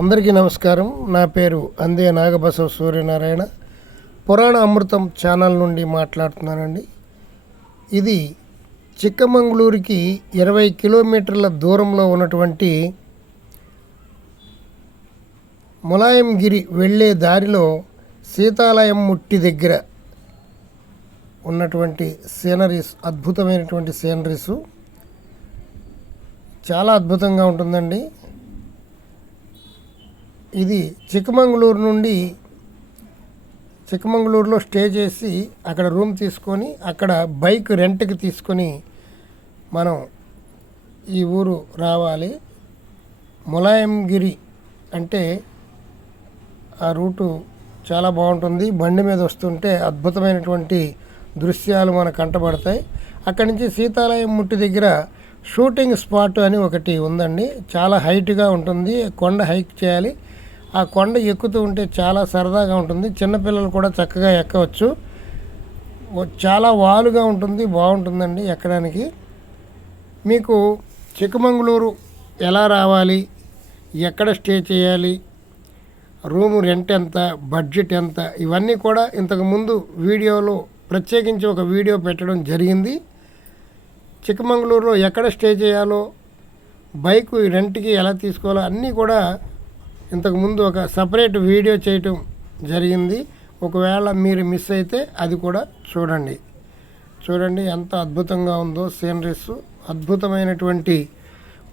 అందరికీ నమస్కారం. నా పేరు అందే నాగబసవ సూర్యనారాయణ. పురాణ అమృతం ఛానల్ నుండి మాట్లాడుతున్నానండి. ఇది చిక్కమంగళూరుకి 20 కిలోమీటర్ల దూరంలో ఉన్నటువంటి ములాయంగిరి వెళ్ళే దారిలో సీతాలయం ముట్టి దగ్గర ఉన్నటువంటి సీనరీస్, అద్భుతమైనటువంటి సీనరీసు. చాలా అద్భుతంగా ఉంటుందండి. ఇది చిక్కమంగళూరులో స్టే చేసి అక్కడ రూమ్ తీసుకొని అక్కడ బైక్ రెంట్కి తీసుకొని మనం ఈ ఊరు రావాలి. ములాయంగిరి అంటే ఆ రూటు చాలా బాగుంటుంది. బండి మీద వస్తుంటే అద్భుతమైనటువంటి దృశ్యాలు మనకు కంటపడతాయి. అక్కడి నుంచి సీతాలయం ముట్టి దగ్గర షూటింగ్ స్పాట్ అని ఒకటి ఉందండి. చాలా హైట్గా ఉంటుంది. కొండ హైక్ చేయాలి. ఆ కొండ ఎక్కుతూ ఉంటే చాలా సరదాగా ఉంటుంది. చిన్నపిల్లలు కూడా చక్కగా ఎక్కవచ్చు. చాలా వాలుగా ఉంటుంది, బాగుంటుందండి ఎక్కడానికి. మీకు చిక్కమంగళూరు ఎలా రావాలి, ఎక్కడ స్టే చేయాలి, రూము రెంట్ ఎంత, బడ్జెట్ ఎంత, ఇవన్నీ కూడా ఇంతకుముందు వీడియోలో ప్రత్యేకించి ఒక వీడియో పెట్టడం జరిగింది. చిక్కమంగళూరులో ఎక్కడ స్టే చేయాలో, బైక్ రెంట్కి ఎలా తీసుకోవాలో అన్నీ కూడా ఇంతకుముందు ఒక సపరేట్ వీడియో చేయటం జరిగింది. ఒకవేళ మీరు మిస్ అయితే అది కూడా చూడండి ఎంత అద్భుతంగా ఉందో సీనరీస్. అద్భుతమైనటువంటి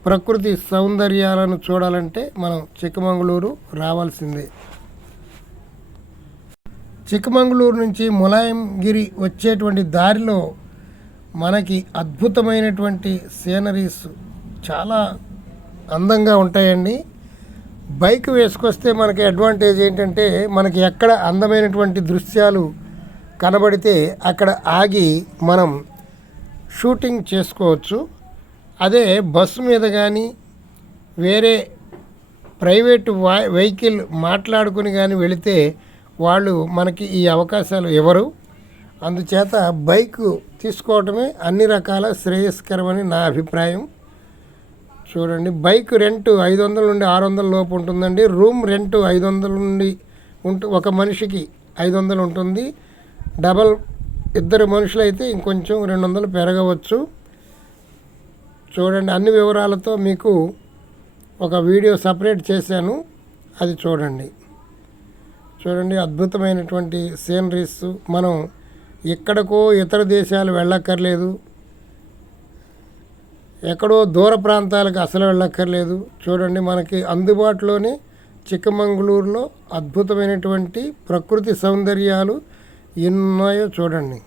ప్రకృతి సౌందర్యాలను చూడాలంటే మనం చిక్కమంగళూరు రావాల్సిందే. చిక్కమంగళూరు నుంచి ములాయంగిరి వచ్చేటువంటి దారిలో మనకి అద్భుతమైనటువంటి సీనరీస్ చాలా అందంగా ఉంటాయండి. బైక్ వేసుకొస్తే మనకి అడ్వాంటేజ్ ఏంటంటే, మనకి ఎక్కడ అందమైనటువంటి దృశ్యాలు కనబడితే అక్కడ ఆగి మనం షూటింగ్ చేసుకోవచ్చు. అదే బస్సు మీద కానీ వేరే ప్రైవేటు వెహికల్ మాట్లాడుకుని కానీ వెళితే వాళ్ళు మనకి ఈ అవకాశాలు ఇవ్వరు. అందుచేత బైక్ తీసుకోవటమే అన్ని రకాల శ్రేయస్కరమని నా అభిప్రాయం. చూడండి, బైక్ రెంట్ 500 నుండి 600 లోపు ఉంటుందండి. రూమ్ రెంట్ 500 నుండి ఒక మనిషికి 500 ఉంటుంది. ఇద్దరు మనుషులు అయితే ఇంకొంచెం 200 పెరగవచ్చు. చూడండి, అన్ని వివరాలతో మీకు ఒక వీడియో సపరేట్ చేశాను, అది చూడండి. అద్భుతమైనటువంటి సీనరీస్. మనం ఎక్కడికో ఇతర దేశాలు వెళ్ళక్కర్లేదు, ఎక్కడో దూర ప్రాంతాలకు అసలు వెళ్ళక్కర్లేదు. చూడండి, మనకి అందుబాటులోనే చిక్కమంగళూరులో అద్భుతమైనటువంటి ప్రకృతి సౌందర్యాలు ఎన్నాయో చూడండి.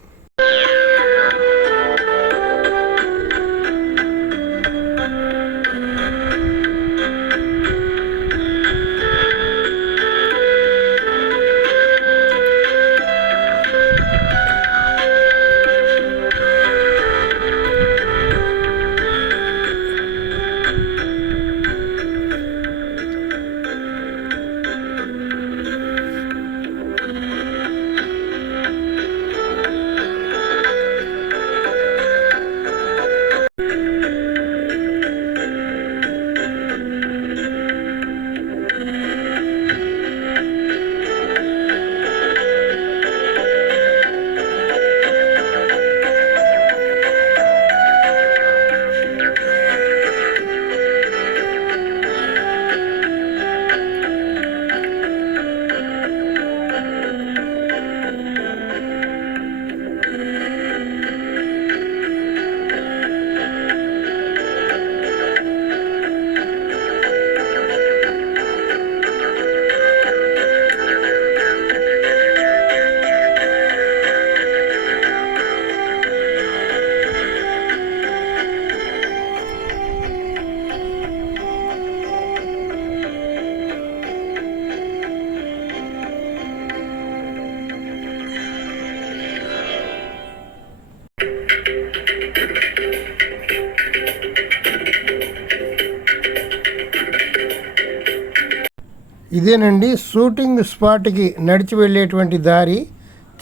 ఇదేనండి షూటింగ్ స్పాట్కి నడిచి వెళ్ళేటువంటి దారి.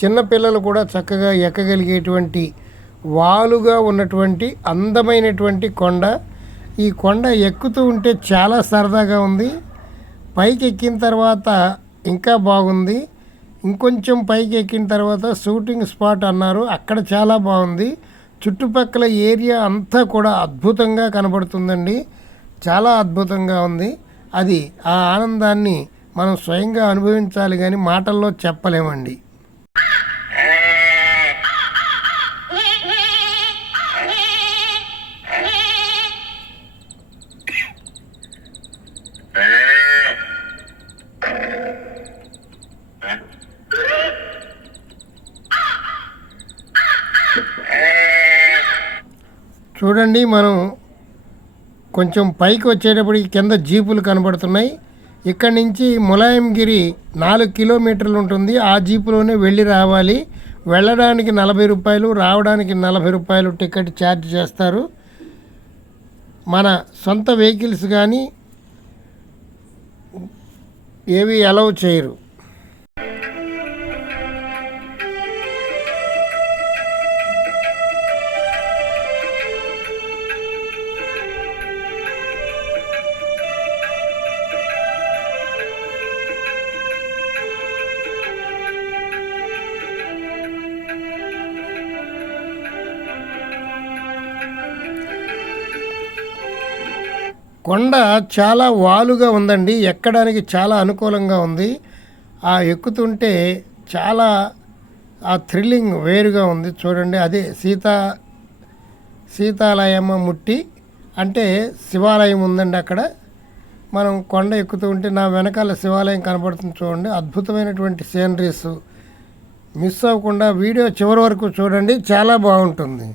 చిన్నపిల్లలు కూడా చక్కగా ఎక్కగలిగేటువంటి వాలుగా ఉన్నటువంటి అందమైనటువంటి కొండ. ఈ కొండ ఎక్కుతూ ఉంటే చాలా సరదాగా ఉంది. పైకి ఎక్కిన తర్వాత ఇంకా బాగుంది. ఇంకొంచెం పైకి ఎక్కిన తర్వాత షూటింగ్ స్పాట్ అన్నారు, అక్కడ చాలా బాగుంది. చుట్టుపక్కల ఏరియా అంతా కూడా అద్భుతంగా కనబడుతుందండి. చాలా అద్భుతంగా ఉంది. అది ఆ ఆనందాన్ని మనం స్వయంగా అనుభవించాలి కానీ మాటల్లో చెప్పలేమండి. చూడండి, మనం కొంచెం పైకి వచ్చేటప్పటికి కింద జీపులు కనబడుతున్నాయి. ఇక్కడి నుంచి ములాయంగిరి 4 కిలోమీటర్లు ఉంటుంది. ఆ జీపులోనే వెళ్ళి రావాలి. వెళ్ళడానికి 40 రూపాయలు, రావడానికి 40 రూపాయలు టికెట్ ఛార్జ్ చేస్తారు. మన సొంత వెహికల్స్ కానీ ఏవి అలౌ చేయరు. కొండ చాలా వాలుగా ఉందండి, ఎక్కడానికి చాలా అనుకూలంగా ఉంది. ఆ ఎక్కుతుంటే చాలా ఆ థ్రిల్లింగ్ వేరుగా ఉంది. చూడండి, అదే సీతాలయమ్మ ముట్టి అంటే శివాలయం ఉందండి అక్కడ. మనం కొండ ఎక్కుతూ ఉంటే నా వెనకాల శివాలయం కనబడుతుంది. చూడండి, అద్భుతమైనటువంటి సీనరీస్. మిస్ అవ్వకుండా వీడియో చివరి వరకు చూడండి, చాలా బాగుంటుంది.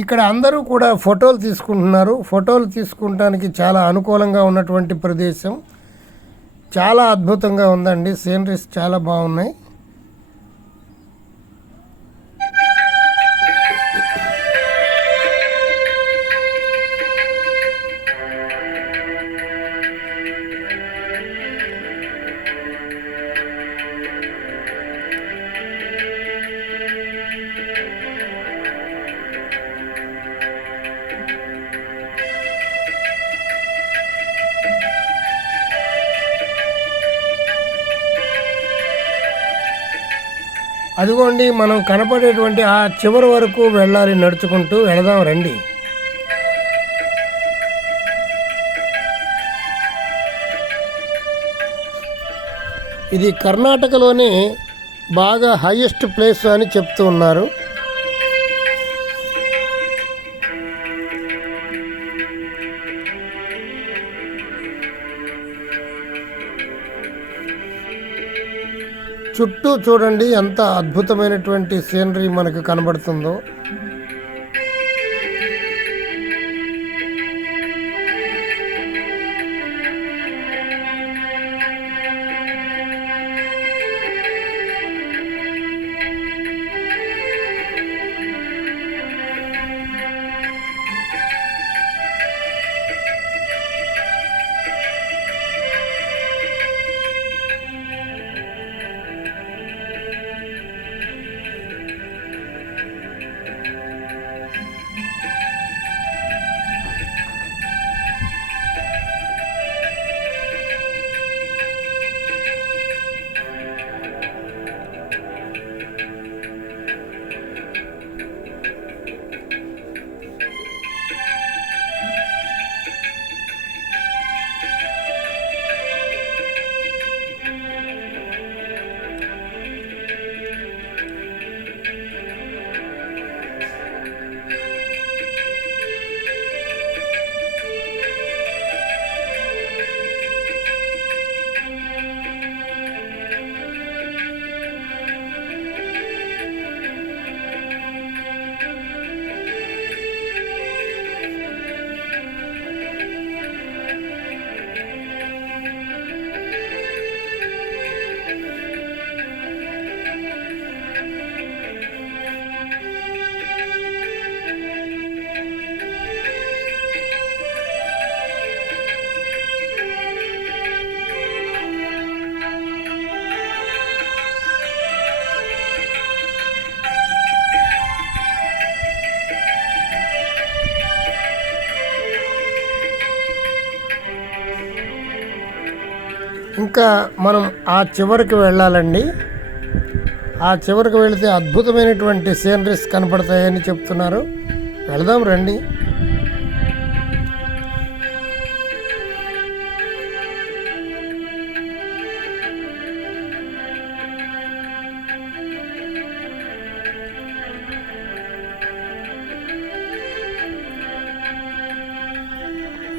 ఇక్కడ అందరూ కూడా ఫోటోలు తీసుకుంటున్నారు. ఫోటోలు తీసుకుంటానికి చాలా అనుకూలంగా ఉన్నటువంటి ప్రదేశం. చాలా అద్భుతంగా ఉందండి, సీనరీస్ చాలా బాగున్నాయి. అదిగోండి, మనం కనపడేటువంటి ఆ చివరి వరకు వెళ్ళాలి, నడుచుకుంటూ వెళదాం రండి. ఇది కర్ణాటకలోనే బాగా హైయెస్ట్ ప్లేస్ అని చెప్తూ ఉన్నారు. చుట్టూ చూడండి ఎంత అద్భుతమైనటువంటి సీనరీ మనకు కనబడుతుందో. ఇంకా మనం ఆ చివరికి వెళ్ళాలండి. ఆ చివరికి వెళితే అద్భుతమైనటువంటి సీనరీస్ కనపడతాయని చెప్తున్నారు. వెళదాం రండి.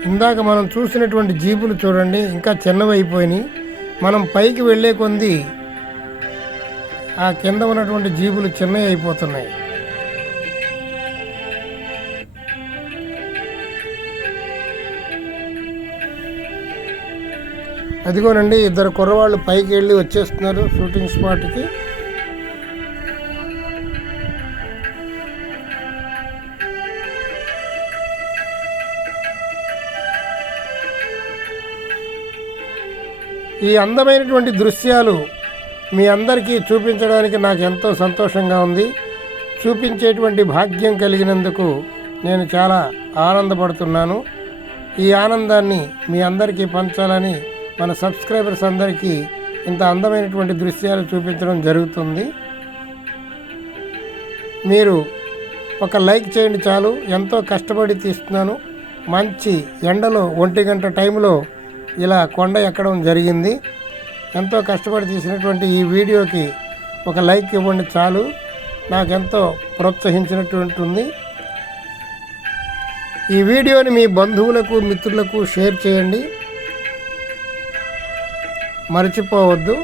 ఇందాక మనం చూసినటువంటి జీపులు చూడండి, ఇంకా చిన్నవి అయిపోయినాయి. మనం పైకి వెళ్ళే కొద్దీ ఆ కింద ఉన్నటువంటి జీపులు చిన్నవి అయిపోతున్నాయి. అదిగోనండి, ఇద్దరు కుర్రవాళ్ళు పైకి వెళ్ళి వచ్చేస్తున్నారు షూటింగ్ స్పాట్కి. ఈ అందమైనటువంటి దృశ్యాలు మీ అందరికీ చూపించడానికి నాకు ఎంతో సంతోషంగా ఉంది. చూపించేటువంటి భాగ్యం కలిగినందుకు నేను చాలా ఆనందపడుతున్నాను. ఈ ఆనందాన్ని మీ అందరికీ పంచాలని మన సబ్స్క్రైబర్స్ అందరికీ ఇంత అందమైనటువంటి దృశ్యాలు చూపించడం జరుగుతుంది. మీరు ఒక లైక్ చేయండి చాలు. ఎంతో కష్టపడి తీస్తున్నాను. మంచి ఎండలో 1 గంట టైంలో ఇలా కొండ ఎక్కడం జరిగింది. ఎంతో కష్టపడి తీసినటువంటి ఈ వీడియోకి ఒక లైక్ ఇవ్వండి చాలు. నాకెంతో ప్రోత్సహించినటువంటి ఉంది. ఈ వీడియోని మీ బంధువులకు మిత్రులకు షేర్ చేయండి, మర్చిపోవద్దు.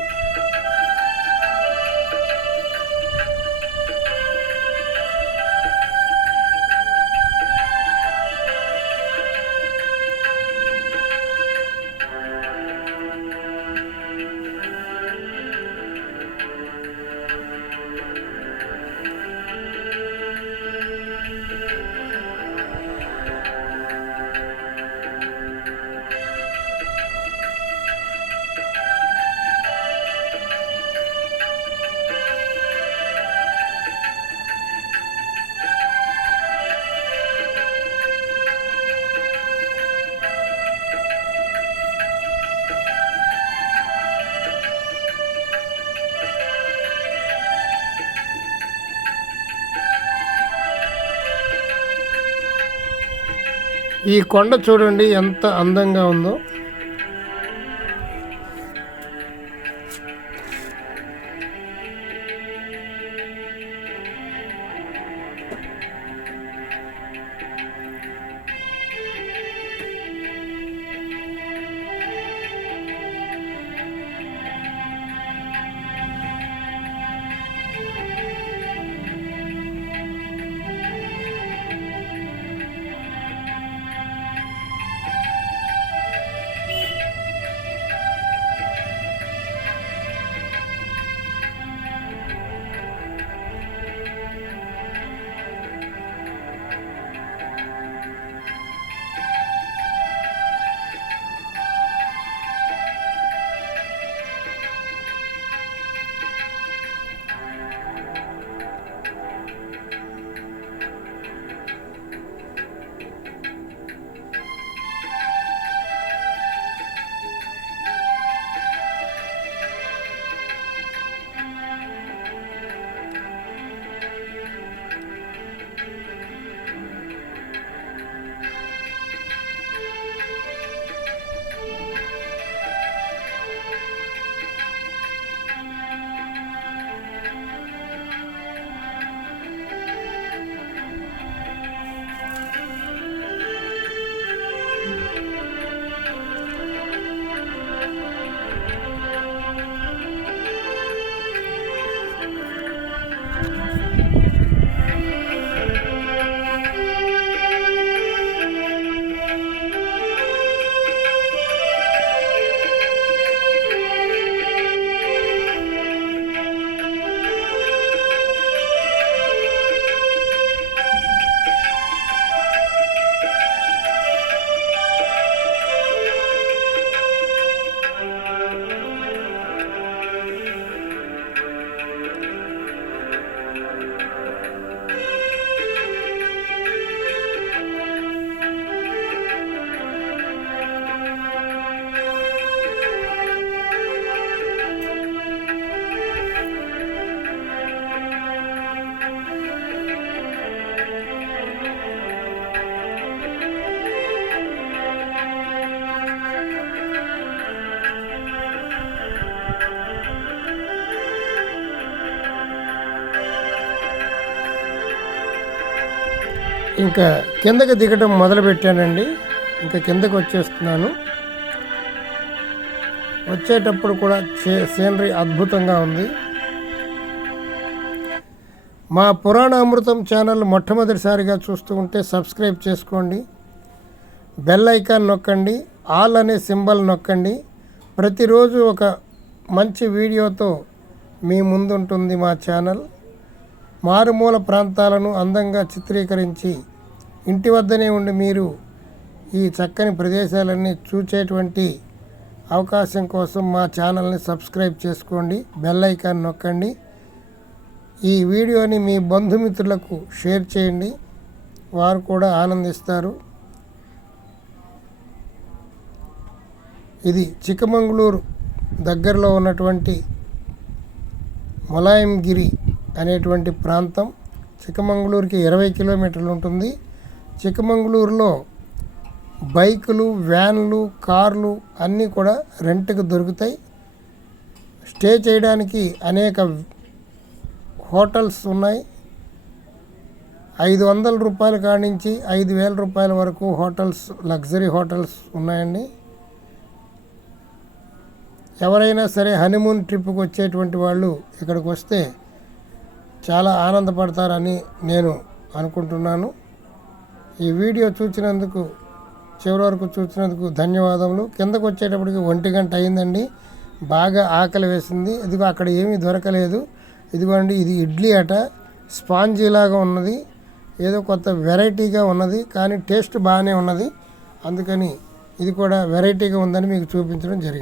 ఈ కొండ చూడండి ఎంత అందంగా ఉందో. ఇంకా కిందకి దిగడం మొదలుపెట్టానండి. ఇంకా కిందకి వచ్చేస్తున్నాను. వచ్చేటప్పుడు కూడా సీనరీ అద్భుతంగా ఉంది. మా పురాణ అమృతం ఛానల్ మొట్టమొదటిసారిగా చూస్తూ ఉంటే సబ్స్క్రైబ్ చేసుకోండి, బెల్ ఐకాన్ నొక్కండి, ఆల్ అనే సింబల్ నొక్కండి. ప్రతిరోజు ఒక మంచి వీడియోతో మీ ముందుంటుంది మా ఛానల్. మారుమూల ప్రాంతాలను అందంగా చిత్రీకరించి ఇంటి వద్దనే ఉండి మీరు ఈ చక్కని ప్రదేశాలన్నీ చూసేటువంటి అవకాశం కోసం మా ఛానల్ని సబ్స్క్రైబ్ చేసుకోండి, బెల్ ఐకాన్ నొక్కండి. ఈ వీడియోని మీ బంధుమిత్రులకు షేర్ చేయండి, వారు కూడా ఆనందిస్తారు. ఇది చిక్కమంగళూరు దగ్గరలో ఉన్నటువంటి ములాయంగిరి అనేటువంటి ప్రాంతం. చిక్కమంగళూరుకి 20 కిలోమీటర్లు ఉంటుంది. చిక్కమంగళూరులో బైకులు, వ్యాన్లు, కార్లు అన్నీ కూడా రెంట్కి దొరుకుతాయి. స్టే చేయడానికి అనేక హోటల్స్ ఉన్నాయి. 500 రూపాయల కాడి నుంచి 5,000 రూపాయల వరకు హోటల్స్, లగ్జరీ హోటల్స్ ఉన్నాయండి. ఎవరైనా సరే హనీమూన్ ట్రిప్కి వచ్చేటువంటి వాళ్ళు ఇక్కడికి వస్తే చాలా ఆనందపడతారని నేను అనుకుంటున్నాను. ఈ వీడియో చూసినందుకు, చివరి వరకు చూసినందుకు ధన్యవాదములు. కిందకు వచ్చేటప్పటికి 1 గంట అయిందండి. బాగా ఆకలి వేసింది. ఇదిగో అక్కడ ఏమీ దొరకలేదు. ఇదిగోండి, ఇది ఇడ్లీ అట, స్పాంజీ లాగా ఉన్నది, ఏదో కొత్త వెరైటీగా ఉన్నది, కానీ టేస్ట్ బాగానే ఉన్నది. అందుకని ఇది కూడా వెరైటీగా ఉందని మీకు చూపించడం జరిగింది.